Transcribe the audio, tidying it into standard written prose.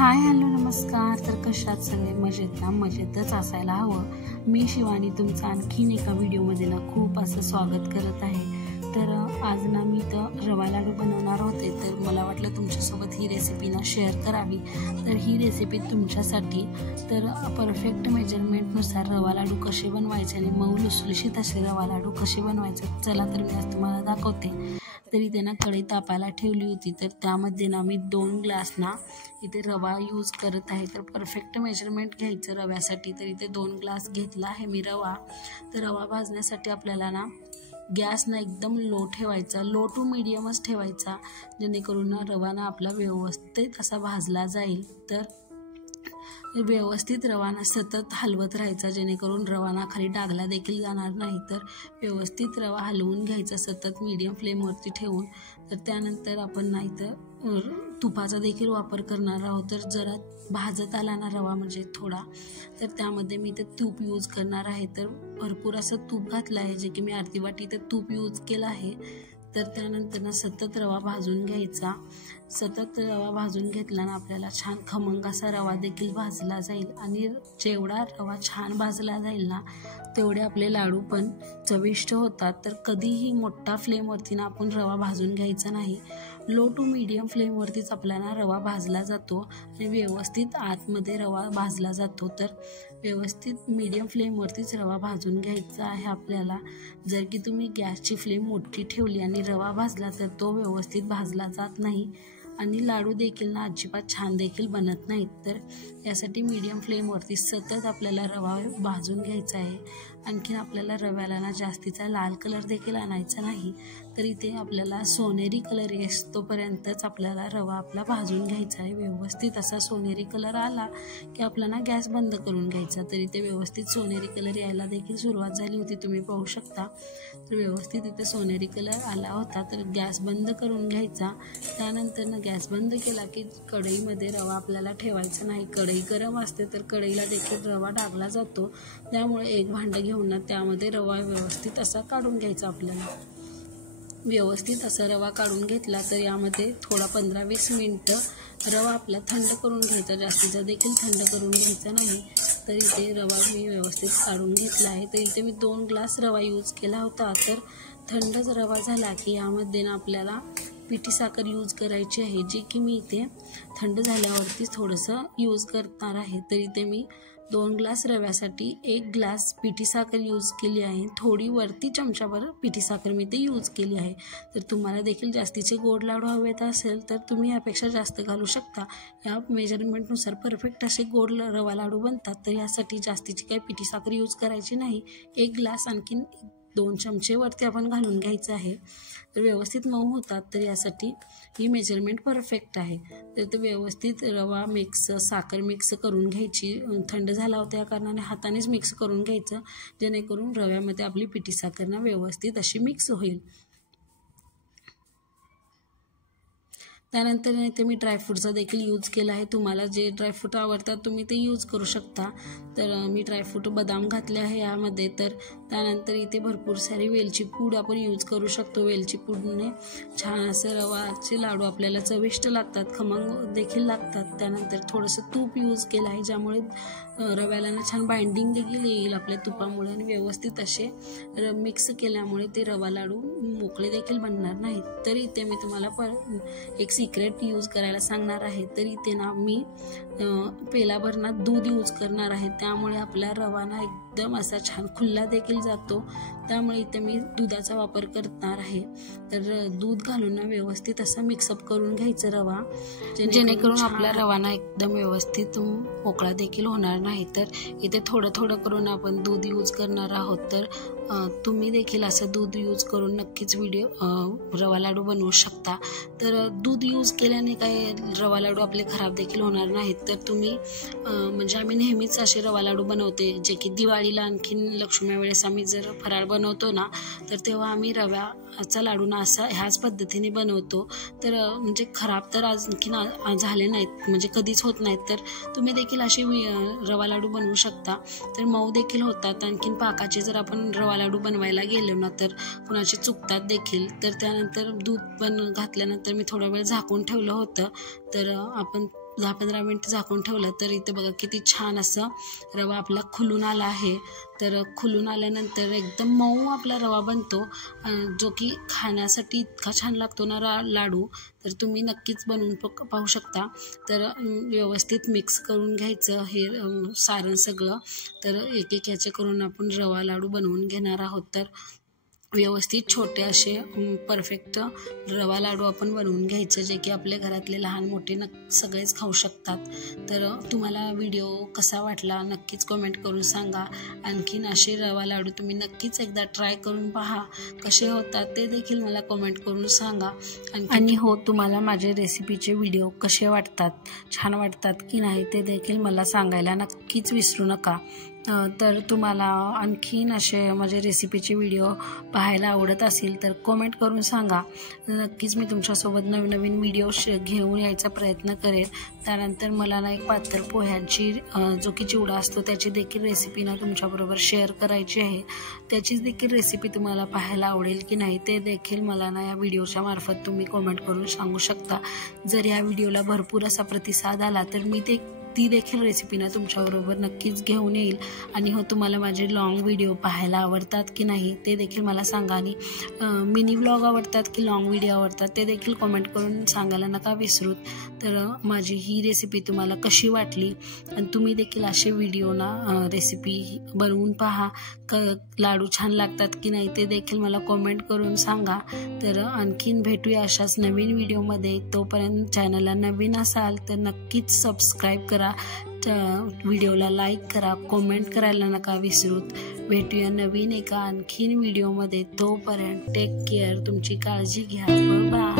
Hi hello नमस्कार. तर कशात सगळे मजेत ना? मजेतच असायला हवं. मी शिवानी तुमचं आणखीन एका व्हिडिओमध्ये ना खूप असं स्वागत करत आहे. तर आज ना मी तर रवा लाडू बनवणार होते, तर मला वाटलं तुमच्यासोबत ही रेसिपी ना शेअर करावी. तर ही रेसिपी तुमच्यासाठी तर परफेक्ट मेजरमेंटनुसार रवा लाडू कसे बनवायचे आणि मऊ लुसलुशीत असे रवा लाडू कसे बनवायचे, चला तर मी आज तुम्हाला दाखवते. तरी ते ना कढई तापायला ठेवली होती, तर त्यामध्ये ना मी 2 ग्लास ना इथे रवा यूज करत आहे. तर परफेक्ट मेजरमेंट घ्यायचं रव्यासाठी, तर इथे 2 ग्लास घेतला आहे मी रवा. तर रवा भाजण्यासाठी आपल्याला ना गॅस ना एकदम लो ठेवायचा, लो टू मीडियमच ठेवायचा, जेणेकरून ना रवा ना आपला व्यवस्थित असा भाजला जाईल. तर व्यवस्थित रवाना सतत हलवत राहायचा, जेणेकरून रवाना खाली डागला देखील जाणार नाही. तर व्यवस्थित रवा हलवून घ्यायचा सतत मीडियम फ्लेमवरती ठेवून. तर त्यानंतर आपण नाही तर तुपाचा देखील वापर करणार आहोत. तर जरा भाजत आला ना रवा म्हणजे थोडा, तर त्यामध्ये मी ते तूप यूज करणार आहे. तर भरपूर असं तूप घातलं आहे, जे की मी अर्धी वाटी तर तूप यूज केलं आहे. तर त्यानंतर ना सतत रवा भाजून घ्यायचा. सतत रवा भाजून घेतला ना आपल्याला छान खमंग असा रवा देखील भाजला जाईल, आणि जेवढा रवा छान भाजला जाईल ना तेवढे आपले लाडू पण चविष्ट होतात. तर कधीही मोठा फ्लेमवरती ना आपण रवा भाजून घ्यायचा नाही, लो टू मीडियम फ्लेमवरतीच आपल्याला रवा भाजला जातो आणि व्यवस्थित आतमध्ये रवा भाजला जातो. तर व्यवस्थित मीडियम फ्लेमवरतीच रवा भाजून घ्यायचा आहे आपल्याला. जर की तुम्ही गॅसची फ्लेम मोठी ठेवली आणि रवा भाजला तर तो व्यवस्थित भाजला जात नाही आणि लाडू देखील ना अजिबात छान देखील बनत नाहीत. तर यासाठी मीडियम फ्लेमवरती सतत आपल्याला रवा भाजून घ्यायचा आहे. आणखीन आपल्याला रव्याला ना जास्तीचा लाल कलर देखील आणायचा नाही, तर इथे आपल्याला सोनेरी कलर येतोपर्यंतच आपल्याला रवा आपला भाजून घ्यायचा आहे. व्यवस्थित असा सोनेरी कलर आला की आपला ना गॅस बंद करून घ्यायचा. तर इथे व्यवस्थित सोनेरी कलर यायला देखील सुरुवात झाली होती, तुम्ही पाहू शकता. तर व्यवस्थित इथे सोनेरी कलर आला होता, तर गॅस बंद करून घ्यायचा. त्यानंतर ना गॅस बंद केला की कढईमध्ये रवा आपल्याला ठेवायचा नाही. कढई गरम असते तर कढईला देखील रवा डागला जातो, त्यामुळे एक भांडं घेऊन ना त्यामध्ये रवा व्यवस्थित असा काढून घ्यायचा. आपल्याला व्यवस्थित असा रवा काढून घेतला तर यामध्ये थोडा 15-20 मिनटं रवा आपला थंड करून घ्यायचा, जास्तीचा देखील थंड करून घ्यायचा नाही. तर इथे रवा मी व्यवस्थित काढून घेतला आहे. तर इथे मी 2 ग्लास रवा यूज केला होता. तर थंडच रवा झाला की यामध्ये ना आपल्याला पिठी साखर यूज करायची आहे, जी की मी इथे थंड झाल्यावरती थोडंसं यूज करणार आहे. तर इथे मी 2 ग्लास रव्यासाठी 1 ग्लास पिठी साखर यूज केली आहे. थोडी वरती चमचाभर पिठी साखर मी ते यूज केली आहे. तर तुम्हाला देखील जास्तीचे गोड लाडू हवेत असेल तर तुम्ही यापेक्षा जास्त घालू शकता. या मेजरमेंटनुसार परफेक्ट असे गोड रवा लाडू बनतात. तर यासाठी जास्तीची काही पिठी साखर यूज करायची नाही. 1 ग्लास आणखीन 2 चमचे वरती आपण घालून घ्यायचं आहे. तर व्यवस्थित मऊ होतात. तर यासाठी ही मेजरमेंट परफेक्ट आहे. तर ते व्यवस्थित रवा मिक्स साखर मिक्स करून घ्यायची. थंड झाला होता या कारणाने हातानेच मिक्स करून घ्यायचं, जेणेकरून रव्यामध्ये आपली पिठी साखर ना व्यवस्थित अशी मिक्स होईल. त्यानंतर इथे मी ड्रायफ्रूटचा देखील यूज केला आहे. तुम्हाला जे ड्रायफ्रूट आवडतात तुम्ही ते यूज करू शकता. तर मी ड्रायफ्रूट बदाम घातले आहे यामध्ये. तर त्यानंतर इथे भरपूर सारी वेलची पूड आपण यूज करू शकतो. वेलची पूडने छान असं रवाचे लाडू आपल्याला चविष्ट लागतात, खमंग देखील लागतात. त्यानंतर थोडंसं तूप यूज केलं आहे, ज्यामुळे रव्याला ना छान बाइंडिंग देखील येईल आपल्या तुपामुळे, आणि व्यवस्थित असे मिक्स केल्यामुळे ते रवा लाडू मोकळे देखील बनणार नाहीत. तर इथे मी तुम्हाला एक सिक्रेट यूज करायला सांगणार आहे. तर इथे ना मी पेलाभर ना दूध यूज करणार आहे, त्यामुळे आपला रवा ना एकदम असा छान खुल्ला देखील जातो. त्यामुळे इथे मी दुधाचा वापर करणार आहे. तर दूध घालून ना व्यवस्थित असा मिक्सअप करून घ्यायचं रवा, जेणेकरून आपला रवा ना एकदम व्यवस्थित मोकळा देखील होणार नाही. तर इथे थोडं थोडं करून आपण दूध यूज करणार आहोत. तर तुम्ही देखील असं दूध यूज करून नक्कीच रवा लाडू बनवू शकता. तर दूध यूज केल्याने काय रवा लाडू आपले खराब देखील होणार नाहीत. तर तुम्ही म्हणजे आम्ही नेहमीच असे रवा लाडू बनवते, जे की दिवाळीला आणखीन लक्ष्मी वेळेस आम्ही जर फराळ बनवतो ना, तर तेव्हा आम्ही रव्याचा लाडू ना असा ह्याच पद्धतीने बनवतो. तर म्हणजे खराब तर आणखीन झाले नाहीत, म्हणजे कधीच होत नाहीत. तर तुम्ही देखील असे रवा लाडू बनवू शकता. तर मऊ देखील होतात. आणखीन पाकाचे जर आपण रवा लाडू बनवायला गेलो ना तर कुणाचे चुकतात देखील. तर त्यानंतर दूध पण घातल्यानंतर मी थोडा वेळ झाकून ठेवलं होतं. तर आपण 10-15 मिनिट झाकून ठेवलं तर इथे बघा किती छान असं रवा आपला खुलून आला आहे। तर खुलून आल्यानंतर एकदम मऊ आपला रवा बनतो, जो की खाण्यासाठी इतका छान लागतो ना लाडू, तर तुम्ही नक्कीच बनवून पाहू शकता। तर व्यवस्थित मिक्स करून घ्यायचं हे सारण सगळं। तर एक एक ह्याचे करून आपण रवा लाडू बनवून घेणार आहोत। तर व्यवस्थित छोटे असे परफेक्ट रवा लाडू आपण बनवून घ्यायचं, जे की आपल्या घरातले लहान मोठे सगळेच खाऊ शकतात। तर तुम्हाला व्हिडिओ कसा वाटला नक्कीच कमेंट करून सांगा। आणखीन असे रवा लाडू तुम्ही नक्कीच एकदा ट्राय करून पहा, कसे होतात ते देखील मला कमेंट करून सांगा। आणि हो, तुम्हाला माझे रेसिपीचे व्हिडिओ कसे वाटतात, छान वाटतात की नाही ते देखील मला सांगायला नक्कीच विसरू नका। तर तुम्हाला आणखीन असे माझे रेसिपीचे व्हिडिओ पाहायला आवडत असेल तर कमेंट करून सांगा। नक्कीच मी तुमच्यासोबत नवीन व्हिडिओ घेऊन यायचा प्रयत्न करेन। त्यानंतर मला ना एक पातळ पोह्यांची जो की चिवडा असतो त्याची देखील रेसिपी ना तुमच्याबरोबर शेअर करायची आहे। त्याचीच देखील रेसिपी तुम्हाला पाहायला आवडेल की नाही ते देखील मला ना या व्हिडिओच्या मार्फत तुम्ही कमेंट करून सांगू शकता। जर या व्हिडिओला भरपूर असा प्रतिसाद आला तर मी ती देखील रेसिपी ना तुमच्याबरोबर नक्कीच घेऊन येईल। आणि हो, तुम्हाला माझे लॉंग व्हिडिओ पाहायला आवडतात की नाही ते देखील मला सांगा। आणि मिनी व्लॉग आवडतात की लॉंग व्हिडिओ आवडतात ते देखील कमेंट करून सांगायला नका विसरूत। तर माझी ही रेसिपी तुम्हाला कशी वाटली आणि तुम्ही देखील असे व्हिडिओ ना रेसिपी बनवून पहा, लाडू छान लागतात की नाही ते देखील मला कमेंट करून सांगा। तर आणखीन भेटूया अशाच नवीन व्हिडिओमध्ये। तोपर्यंत चॅनलला नवीन असाल तर नक्कीच सबस्क्राईब करा, व्हिडिओला लाईक करा, कमेंट करायला नका विसरूत। भेटूया नवीन एका आणखीन व्हिडिओमध्ये। तोपर्यंत टेक केअर, तुमची काळजी घ्या, बाय।